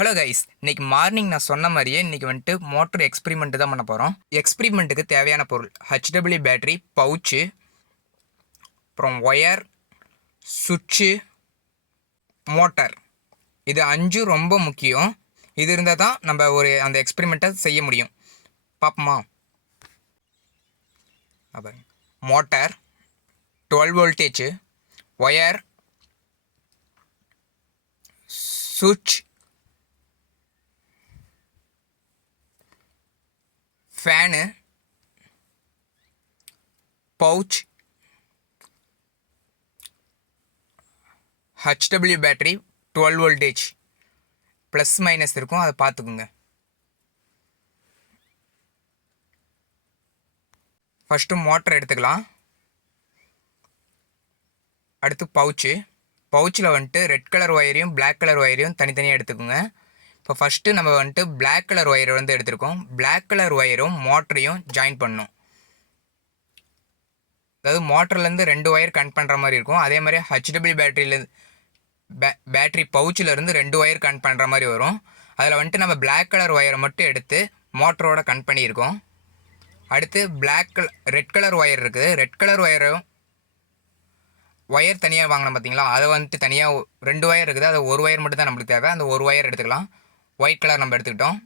Hello guys, இன்னைக்கு morning நான் சொன்ன மாதிரியே இன்னைக்கு வந்துட்டு மோட்டர் எக்ஸ்பிரிமெண்ட் தான் பண்ண போகிறோம். எக்ஸ்பிரிமெண்ட்டுக்கு தேவையான பொருள் HW பேட்டரி, பவுச்சு, அப்புறம் ஒயர், சுவிட்சு, மோட்டார். இது 5 ரொம்ப முக்கியம். இது இருந்தால் தான் நம்ம அந்த எக்ஸ்பிரிமெண்ட்டை செய்ய முடியும். பார்ப்போமா? மோட்டார் 12 வோல்டேஜ், ஒயர், சுவிட்ச், fan, pouch, HW battery 12 voltage plus minus இருக்கும், அதை பார்த்துக்குங்க. ஃபஸ்ட்டு மோட்டர் எடுத்துக்கலாம். அடுத்து பவுச்சில் வந்துட்டு ரெட் கலர் ஒயரையும் பிளாக் கலர் ஒயரையும் தனித்தனியாக எடுத்துக்கோங்க. இப்போ ஃபஸ்ட்டு நம்ம வந்துட்டு பிளாக் கலர் ஒயரை எடுத்திருக்கோம். பிளாக் கலர் ஒயரும் மோட்டரையும் ஜாயின் பண்ணணும். அதாவது மோட்டர்லேருந்து 2 ஒயர் கனெக்ட் பண்ணுற மாதிரி இருக்கும். அதே மாதிரி HW பேட்டரி பவுச்சிலேருந்து 2 ஒயர் கனெக்ட் பண்ணுற மாதிரி வரும். அதில் வந்துட்டு நம்ம பிளாக் கலர் ஒயரை மட்டும் எடுத்து மோட்டரோட கனெக்ட் பண்ணியிருக்கோம். அடுத்து ரெட் கலர் ஒயர் இருக்குது. ரெட் கலர் ஒயர் தனியாக வாங்கினோம் பார்த்தீங்களா, அதை வந்துட்டு தனியாக 2 ஒயர் இருக்குது. அது ஒரு ஒயர் மட்டும் தான் நம்மளுக்கு தேவை. அந்த ஒரு ஒயர் எடுத்துக்கலாம். ஒயிட் கலர் நம்ம எடுத்துக்கிட்டோம்.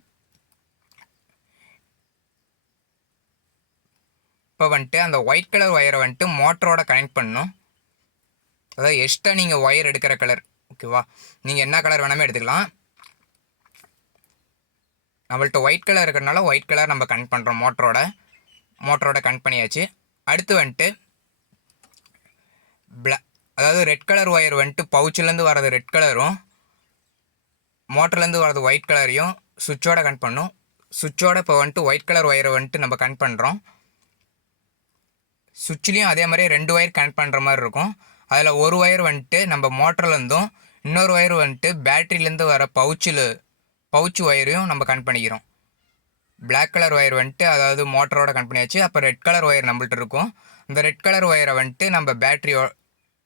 இப்போ வந்துட்டு அந்த ஒயிட் கலர் ஒயரை வந்துட்டு மோட்டரோட கனெக்ட் பண்ணணும். அதாவது எக்ஸ்ட்ரா நீங்கள் ஒயர் எடுக்கிற கலர், ஓகேவா? நீங்கள் என்ன கலர் வேணாமே எடுத்துக்கலாம். நம்மள்ட்ட ஒயிட் கலர் இருக்கிறதுனால ஒயிட் கலர் நம்ம கனெக்ட் பண்ணுறோம். மோட்டரோட கனெக்ட் பண்ணியாச்சு. அடுத்து வந்துட்டு அதாவது ரெட் கலர் ஒயர் வந்துட்டு பவுச்சிலேருந்து வர்றது ரெட் கலரும் மோட்டர்லேருந்து வர்றது ஒயிட் கலரையும் சுவிட்சோட கனெக்ட் பண்ணும். சுவிட்சோட இப்போ வந்துட்டு ஒயிட் கலர் ஒயரை வந்துட்டு நம்ம கனெக்ட் பண்ணுறோம். சுவிட்ச்லேயும் அதே மாதிரி 2 ஒயர் கனெக்ட் பண்ணுற மாதிரி இருக்கும். அதில் ஒரு ஒயர் வந்துட்டு நம்ம மோட்டர்லேருந்தும் இன்னொரு ஒயர் வந்துட்டு பேட்டரியிலேருந்து வர பவுச்சு ஒயரையும் நம்ம கனெக்ட் பண்ணிக்கிறோம். பிளாக் கலர் ஒயர் வந்துட்டு அதாவது மோட்டரோட கனெக்ட் பண்ணியாச்சு. அப்போ ரெட் கலர் ஒயர் நம்மள்ட்ட இருக்கும். அந்த ரெட் கலர் ஒயரை வந்துட்டு நம்ம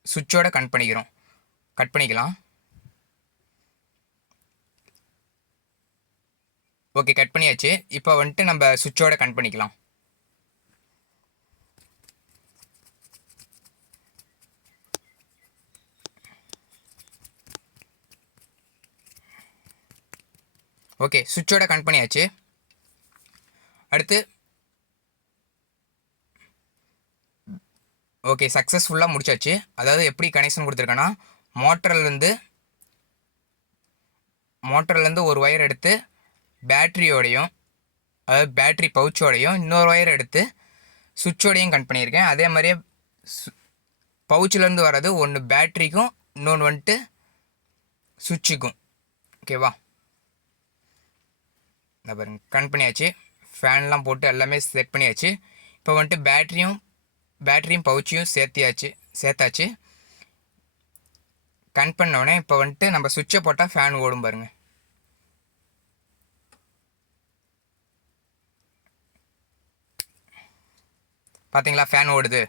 சுவிட்சோட கட் பண்ணிக்கலாம். ஓகே, கட் பண்ணியாச்சு. இப்போ வந்துட்டு நம்ம சுவிட்சோட கனெக்ட் பண்ணிக்கலாம். ஓகே, சுவிட்சோட கனெக்ட் பண்ணியாச்சு. அடுத்து ஓகே, சக்ஸஸ்ஃபுல்லாக முடிச்சாச்சு. அதாவது எப்படி கனெக்ஷன் கொடுத்துருக்கேன்னா, மோட்டர்லேருந்து ஒரு ஒயர் எடுத்து பேட்டரியோடையும் அதாவது பேட்டரி பவுச்சோடையும் இன்னொரு ஒயர் எடுத்து சுவிட்சோடையும் கனெக்ட் பண்ணியிருக்கேன். அதே மாதிரியே பவுச்சிலேருந்து வர்றது ஒன்று பேட்டரிக்கும் இன்னொன்று வந்துட்டு சுவிட்சுக்கும், ஓகேவா? இந்த பாருங்க, கனெக்ட் பண்ணியாச்சு. ஃபேன்லாம் போட்டு எல்லாமே செட் பண்ணியாச்சு. இப்போ வந்துட்டு பேட்டரியும் பவுச்சியும் சேர்த்தாச்சு. கனெக்ட் பண்ணோடனே இப்போ வந்துட்டு நம்ம சுவிட்சை போட்டால் ஃபேன் ஓடும் பாருங்கள். பார்த்தீங்களா, ஃபேன் ஓடுது.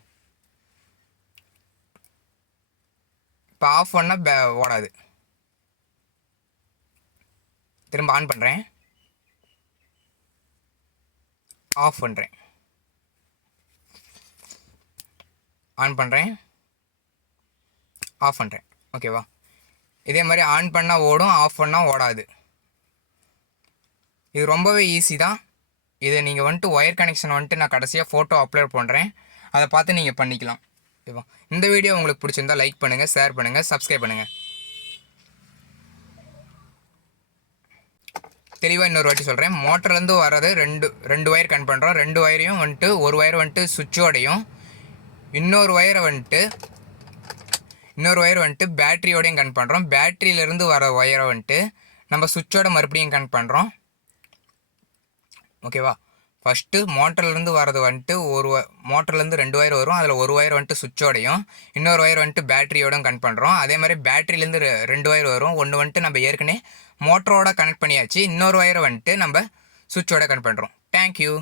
இப்போ ஆஃப் பண்ணால் ஓடாது. திரும்ப ஆன் பண்ணுறேன், ஆஃப் பண்ணுறேன், ஆன் பண்ணுறேன், ஆஃப் பண்ணுறேன், ஓகேவா? இதே மாதிரி ஆன் பண்ணால் ஓடும், ஆஃப் பண்ணால் ஓடாது. இது ரொம்பவே ஈஸி தான். இதை நீங்கள் வந்துட்டு ஒயர் கனெக்ஷன் வந்துட்டு நான் கடைசியாக ஃபோட்டோ அப்லோட் பண்ணுறேன். அதை பார்த்து நீங்கள் பண்ணிக்கலாம், ஓகேவா? இந்த வீடியோ உங்களுக்கு பிடிச்சிருந்தால் லைக் பண்ணுங்கள், ஷேர் பண்ணுங்கள், சப்ஸ்கிரைப் பண்ணுங்கள். தெளிவாக இன்னொரு வாட்டி சொல்கிறேன். மோட்டர்லேருந்து வர்றது ரெண்டு ஒயர் கனெக்ட் பண்ணுறோம். 2 ஒயரையும் வந்துட்டு ஒரு ஒயர் வந்துட்டு சுவிட்சோடையும் இன்னொரு ஒயர் வந்துட்டு பேட்டரியோடையும் கனெக்ட் பண்ணுறோம். பேட்டரியிலேருந்து வர ஒயரை வந்துட்டு நம்ம சுவிட்சோட மறுபடியும் கனெக்ட் பண்ணுறோம், ஓகேவா? ஃபஸ்ட்டு மோட்டர்லேருந்து வர்றது வந்துட்டு மோட்டர்லேருந்து 2 ஒயர் வரும். அதில் ஒரு ஒயர் வந்துட்டு சுவிட்சோடையும் இன்னொரு ஒயர் வந்துட்டு பேட்டரியோடையும் கனெக்ட் பண்ணுறோம். அதே மாதிரி பேட்டரியிலேருந்து 2 ஒயர் வரும். ஒன்று வந்துட்டு நம்ம ஏற்கனவே மோட்டரோட கனெக்ட் பண்ணியாச்சு. இன்னொரு ஒயரை வந்துட்டு நம்ம சுவிட்சோட கனெக்ட் பண்ணுறோம். தேங்க்யூ.